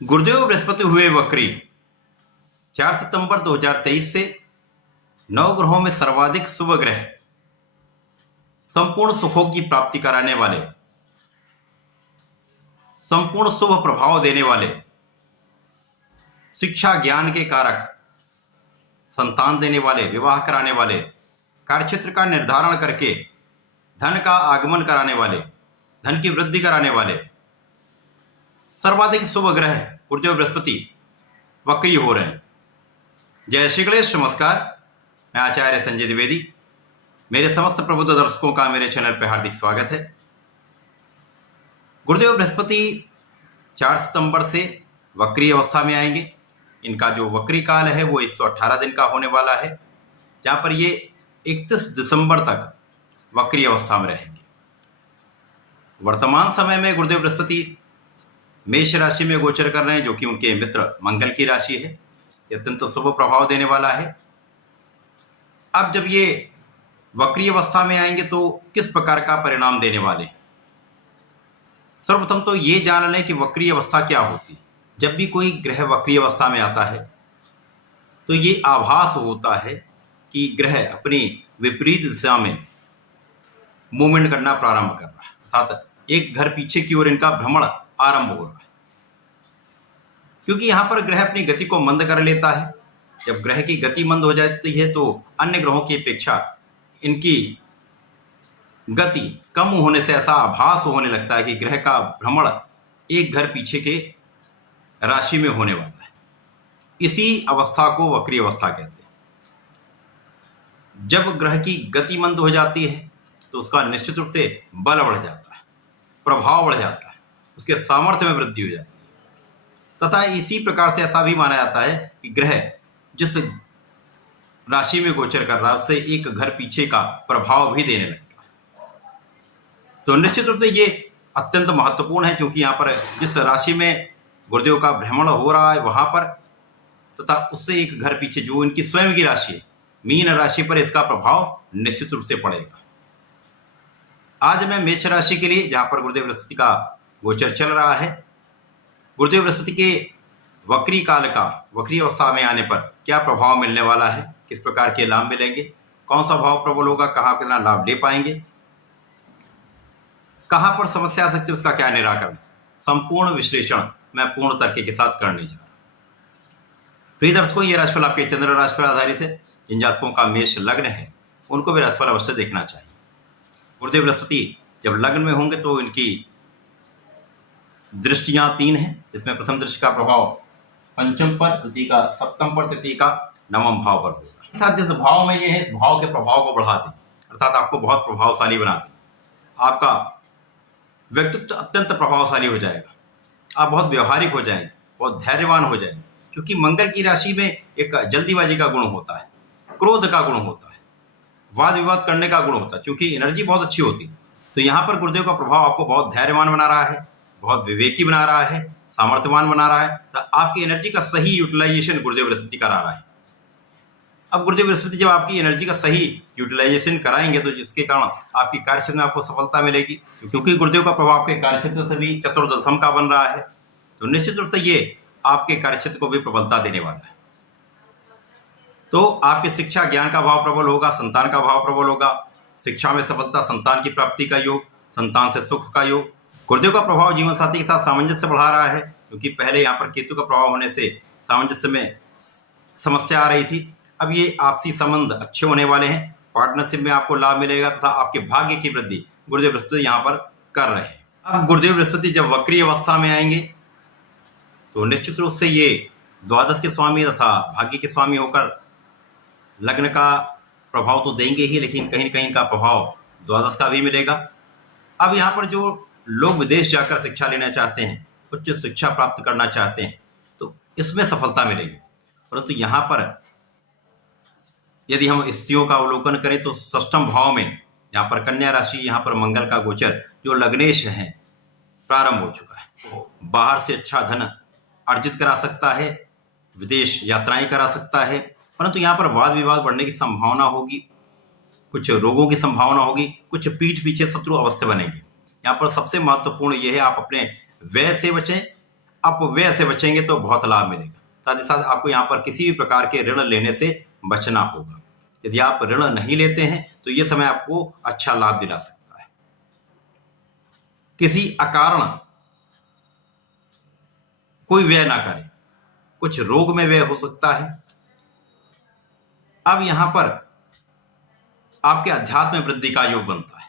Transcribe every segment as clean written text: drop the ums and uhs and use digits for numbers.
गुरुदेव बृहस्पति हुए वक्री 4 सितंबर 2023 से 9 ग्रहों में सर्वाधिक शुभ ग्रह, संपूर्ण सुखों की प्राप्ति कराने वाले, संपूर्ण शुभ प्रभाव देने वाले, शिक्षा ज्ञान के कारक, संतान देने वाले, विवाह कराने वाले, कार्यक्षेत्र का निर्धारण करके धन का आगमन कराने वाले, धन की वृद्धि कराने वाले सर्वाधिक शुभ ग्रह गुरुदेव बृहस्पति वक्री हो रहे हैं। जय श्री गणेश, नमस्कार। मैं आचार्य संजय द्विवेदी। मेरे समस्त प्रबुद्ध दर्शकों का मेरे चैनल पर हार्दिक स्वागत है। गुरुदेव बृहस्पति 4 सितंबर से वक्री अवस्था में आएंगे। इनका जो वक्री काल है वो 118 दिन का होने वाला है, जहाँ पर ये 31 दिसंबर तक वक्री अवस्था में रहेंगे। वर्तमान समय में गुरुदेव बृहस्पति मेष राशि में गोचर कर रहे हैं, जो कि उनके मित्र मंगल की राशि है। ये अत्यंत शुभ प्रभाव देने वाला है। अब जब ये वक्री अवस्था में आएंगे तो किस प्रकार का परिणाम देने वाले हैं? सर्वप्रथम तो ये जान लें कि वक्री अवस्था क्या होती है। जब भी कोई ग्रह वक्री अवस्था में आता है तो ये आभास होता है कि ग्रह अपनी विपरीत दिशा में मूवमेंट करना प्रारंभ कर रहा है, अर्थात एक घर पीछे की ओर इनका भ्रमण आरंभ हो रहा है। क्योंकि यहाँ पर ग्रह अपनी गति को मंद कर लेता है। जब ग्रह की गति मंद हो जाती है तो अन्य ग्रहों की अपेक्षा इनकी गति कम होने से ऐसा आभास होने लगता है कि ग्रह का भ्रमण एक घर पीछे के राशि में होने वाला है। इसी अवस्था को वक्री अवस्था कहते हैं। जब ग्रह की गति मंद हो जाती है तो उसका निश्चित रूप से बल बढ़ जाता है, प्रभाव बढ़ जाता है, उसके सामर्थ्य में वृद्धि हो जाती है। तथा इसी प्रकार से ऐसा भी माना जाता है कि ग्रह जिस राशि में गोचर कर रहा है उससे एक घर पीछे का प्रभाव भी देने लगता है। तो निश्चित रूप से ये अत्यंत महत्वपूर्ण है, क्योंकि यहाँ पर जिस राशि में गुरुदेव का भ्रमण हो रहा है वहां पर तथा उससे एक घर पीछे जो इनकी स्वयं की राशि है, मीन राशि पर इसका प्रभाव निश्चित रूप से पड़ेगा। आज मैं मेष राशि के लिए, जहां पर गुरुदेव बृहस्पति का गोचर चल रहा है, गुरुदेव बृहस्पति के वक्री काल का वक्री अवस्था में आने पर क्या प्रभाव मिलने वाला है, किस प्रकार के लाभ मिलेंगे, कौन सा भाव प्रबल होगा, कहाँ कितना लाभ ले पाएंगे, कहाँ पर समस्या आ सकती है, उसका क्या निराकरण, संपूर्ण विश्लेषण मैं पूर्ण तर्क के साथ करने जा रहा हूं। प्रिय दर्शकों, ये राशिफल आपके चंद्र राशि पर आधारित है। जिन जातकों का मेष लग्न है उनको भी राशिफल अवश्य देखना चाहिए। गुरुदेव बृहस्पति जब लग्न में होंगे तो इनकी दृष्टियां 3 हैं, जिसमें प्रथम दृष्टि का प्रभाव पंचम पर, द्वितीय का सप्तम पर, तृतीय का नवम भाव पर होगा। साथ जिस भाव में ये है, इस भाव के प्रभाव को बढ़ा दें, अर्थात आपको बहुत प्रभावशाली बना दें। आपका व्यक्तित्व अत्यंत प्रभावशाली हो जाएगा। आप बहुत व्यवहारिक हो जाएंगे, बहुत धैर्यवान हो जाएंगे, क्योंकि मंगल की राशि में एक जल्दीबाजी का गुण होता है, क्रोध का गुण होता है, वाद विवाद करने का गुण होता है, क्योंकि एनर्जी बहुत अच्छी होती है। तो यहाँ पर गुरुदेव का प्रभाव आपको बहुत धैर्यवान बना रहा है, बहुत विवेकी बना रहा है, सामर्थ्यवान बना रहा है। तो आपकी एनर्जी का सही यूटिलाइजेशन गुरुदेव बृहस्पति करा रहा है। अब गुरुदेव बृहस्पति जब आपकी एनर्जी का सही यूटिलाइजेशन कराएंगे तो जिसके कारण आपकी कार्यक्षेत्र में आपको सफलता मिलेगी, क्योंकि गुरुदेव का प्रभाव आपके कार्यक्षेत्र से भी चतुर्दशम का बन रहा है। तो निश्चित रूप से ये आपके कार्यक्षेत्र को भी प्रबलता देने वाला है। तो आपकी शिक्षा ज्ञान का भाव प्रबल होगा, संतान का भाव प्रबल होगा, शिक्षा में सफलता, संतान की प्राप्ति का योग, संतान से सुख का योग। गुरुदेव का प्रभाव जीवन साथी के साथ सामंजस्य बढ़ा रहा है, क्योंकि पहले यहाँ पर केतु का प्रभाव होने से सामंजस्य में समस्या आ रही थी। अब ये आपसी संबंध अच्छे होने वाले हैं, पार्टनरशिप में आपको लाभ मिलेगा तथा आपके भाग्य की वृद्धि गुरुदेव बृहस्पति यहाँ पर कर रहे हैं। अब गुरुदेव बृहस्पति जब वक्री अवस्था में आएंगे तो निश्चित रूप से ये द्वादश के स्वामी तथा भाग्य के स्वामी होकर लग्न का प्रभाव तो देंगे ही, लेकिन कहीं न कहीं का प्रभाव द्वादश का भी मिलेगा। अब यहाँ पर जो लोग विदेश जाकर शिक्षा लेना चाहते हैं, उच्च शिक्षा प्राप्त करना चाहते हैं, तो इसमें सफलता मिलेगी। परंतु यहाँ पर यदि हम स्त्रियों का अवलोकन करें तो षष्ठम भाव में यहाँ पर कन्या राशि, यहाँ पर मंगल का गोचर जो लग्नेश है प्रारंभ हो चुका है। बाहर से अच्छा धन अर्जित करा सकता है, विदेश यात्राएं करा सकता है, परंतु यहाँ पर वाद विवाद बढ़ने की संभावना होगी, कुछ रोगों की संभावना होगी, कुछ पीठ पीछे शत्रु अवश्य बनेंगे। यहाँ पर सबसे महत्वपूर्ण यह है आप अपने व्यय से बचें, अपव्यय से बचेंगे तो बहुत लाभ मिलेगा। साथ ही साथ आपको यहाँ पर किसी भी प्रकार के ऋण लेने से बचना होगा। यदि आप ऋण नहीं लेते हैं तो ये समय आपको अच्छा लाभ दिला सकता है। किसी अकारण कोई व्यय ना करें, कुछ रोग में व्यय हो सकता है। अब यहां पर आपके अध्यात्म में वृद्धि का योग बनता है,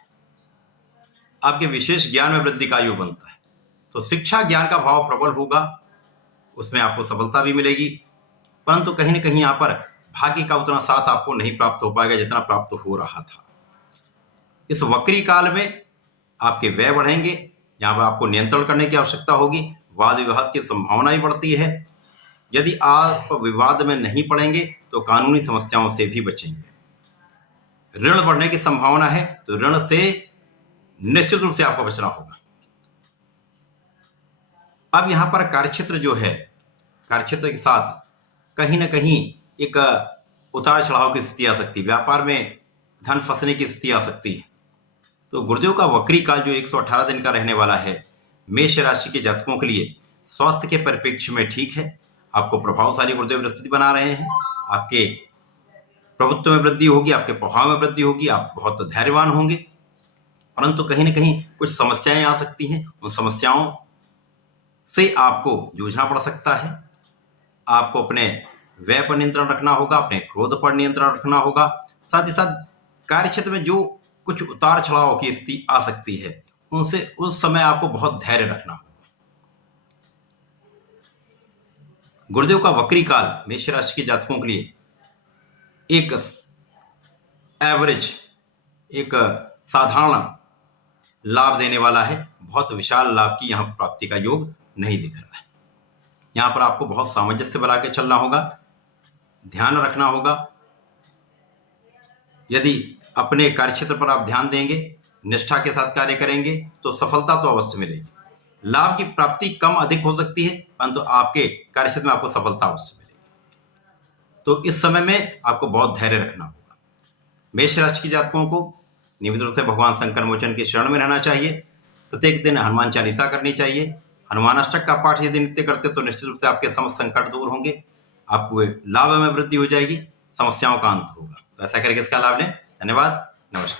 आपके विशेष ज्ञान में वृद्धि का योग बनता है। तो शिक्षा ज्ञान का भाव प्रबल होगा, उसमें आपको सफलता भी मिलेगी, परंतु कहीं ना कहीं यहां पर भाग्य का उतना साथ आपको नहीं प्राप्त हो पाएगा जितना प्राप्त हो रहा था। इस वक्री काल में आपके व्यय बढ़ेंगे, यहां पर आपको नियंत्रण करने की आवश्यकता होगी। वाद विवाद की संभावना ही बढ़ती है। यदि आप विवाद में नहीं पड़ेंगे तो कानूनी समस्याओं से भी बचेंगे। ऋण बढ़ने की संभावना है तो ऋण से निश्चित रूप से आपको बचना होगा। अब यहां पर कार्यक्षेत्र जो है, कार्यक्षेत्र के साथ कहीं ना कहीं एक उतार चढ़ाव की स्थिति आ सकती है, व्यापार में धन फंसने की स्थिति आ सकती है। तो गुरुदेव का वक्री काल जो 118 दिन का रहने वाला है, मेष राशि के जातकों के लिए स्वास्थ्य के परिप्रेक्ष्य में ठीक है। आपको प्रभावशाली गुरुदेव बृहस्पति बना रहे हैं, आपके प्रभुत्व में वृद्धि होगी, आपके प्रभाव में वृद्धि होगी, आप बहुत धैर्यवान होंगे। परंतु कहीं ना कहीं कुछ समस्याएं आ सकती हैं, उन समस्याओं से आपको जूझना पड़ सकता है। आपको अपने व्यय पर नियंत्रण रखना होगा, अपने क्रोध पर नियंत्रण रखना होगा। साथ ही साथ कार्यक्षेत्र में जो कुछ उतार चढ़ाव की स्थिति आ सकती है, उनसे उस समय आपको बहुत धैर्य रखना होगा। गुरुदेव का वक्री काल मेष राशि के जातकों के लिए एक एवरेज, एक साधारण लाभ देने वाला है। बहुत विशाल लाभ की यहां प्राप्ति का योग नहीं दिख रहा है। यहां पर आपको बहुत सामंजस्य बना के चलना होगा, ध्यान रखना होगा। यदि अपने कार्यक्षेत्र पर आप ध्यान देंगे, निष्ठा के साथ कार्य करेंगे तो सफलता तो अवश्य मिलेगी। लाभ की प्राप्ति कम अधिक हो सकती है, परंतु आपके कार्यक्षेत्र में आपको सफलता अवश्य मिलेगी। तो इस समय में आपको बहुत धैर्य रखना होगा। मेष राशि के जातकों को नियमित रूप से भगवान संकट मोचन की शरण में रहना चाहिए। प्रत्येक दिन हनुमान चालीसा करनी चाहिए। हनुमान अष्टक का पाठ यदि नित्य करते तो निश्चित रूप से आपके समस्त संकट दूर होंगे, आपको लाभ में वृद्धि हो जाएगी, समस्याओं का अंत होगा। तो ऐसा करके इसका लाभ लें। धन्यवाद, नमस्कार।